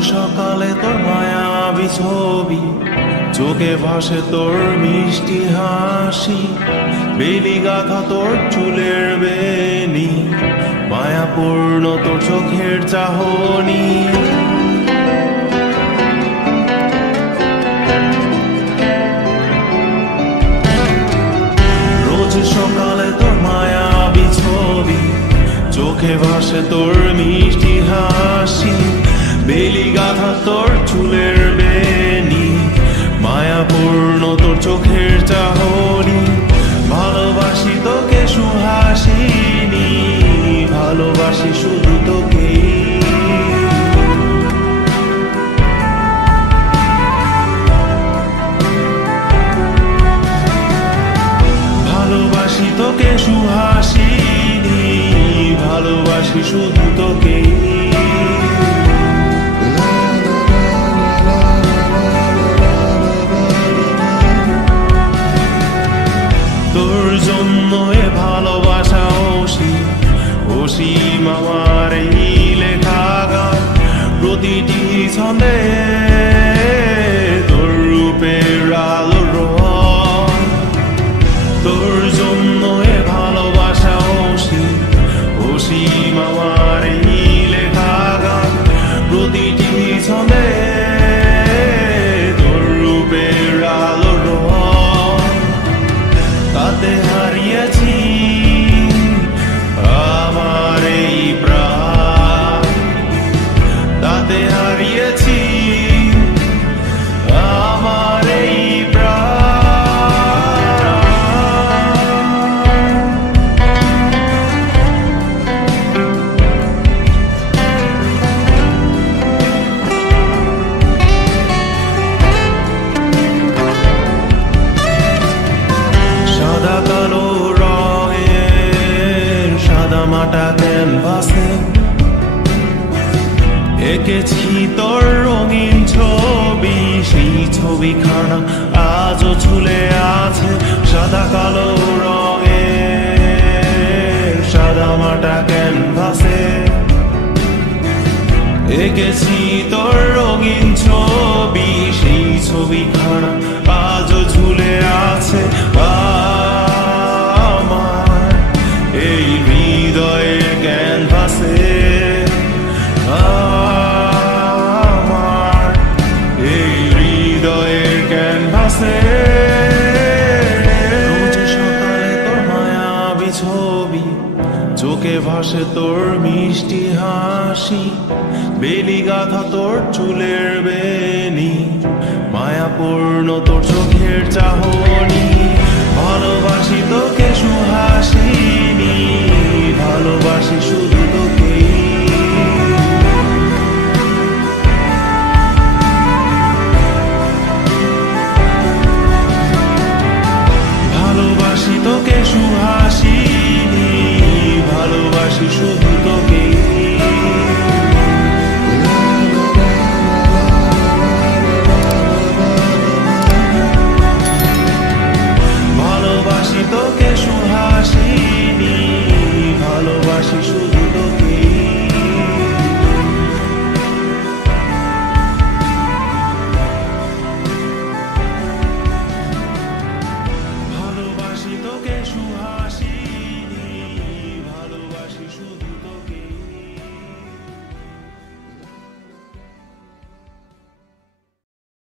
সকালে তোর মায়াবী ছবি, চোখে ভাসে তোর মিষ্টি হাসি, বেলি গাথা তোর চুলের বেনি, মায়াপূর্ণ তোর চোখের চাহনি। রোজ সকালে তোর মায়াবী ছবি, চোখে ভাসে তোর মিষ্টি হাসি, বেলি গাথা তোর চুলের বেনি, মায়াপূর্ণ তোর চোখের চাহনি। ভালোবাসি তোকে সুহাসিনী, ভালোবাসি শুধু তোকে। ভালোবাসি তোকে সুহাসিনী, ভালোবাসি শুধু তোকে। তোর জন্য এ ভালোবাসা অসীম আমার এই লেখা গান, প্রতিটি ছন্দে তোর রূপের আলোর রং। তোর জন্য এ ভালোবাসা অসীম আমার এই লেখা গান, প্রতিটি ছন্দে তোর রূপের আলোর রং। তাতে হারিয়েছি আমার এই প্রাণ, তাতে হারিয়েছি আমার এই কালো রঙের সাদা মাটা ক্যানভাসে এঁকেছি তোর রঙিন ছবি, সেই ছবিখানা আজও ঝুলে আছে। সাদা কালো রঙের সাদা মাটা ক্যানভাসে এঁকেছি তোর রঙিন ছবি, সেই ছবিখানা আজও ঝুলে আছে আমার এই হৃদয়ের ক্যানভাসে, আমার এই হৃদয়ের ক্যানভাসে। রোজ সকালে তোর মায়াবী ছবি, চোখে ভাসে তোর মিষ্টি হাসি, বেলি গাথা তোর চুলের বেনি, মায়াপূর্ণ তোর চোখের চাহনি। ভালোবাসি তোকে সুহাসিনী, ভালোবাসি শুধু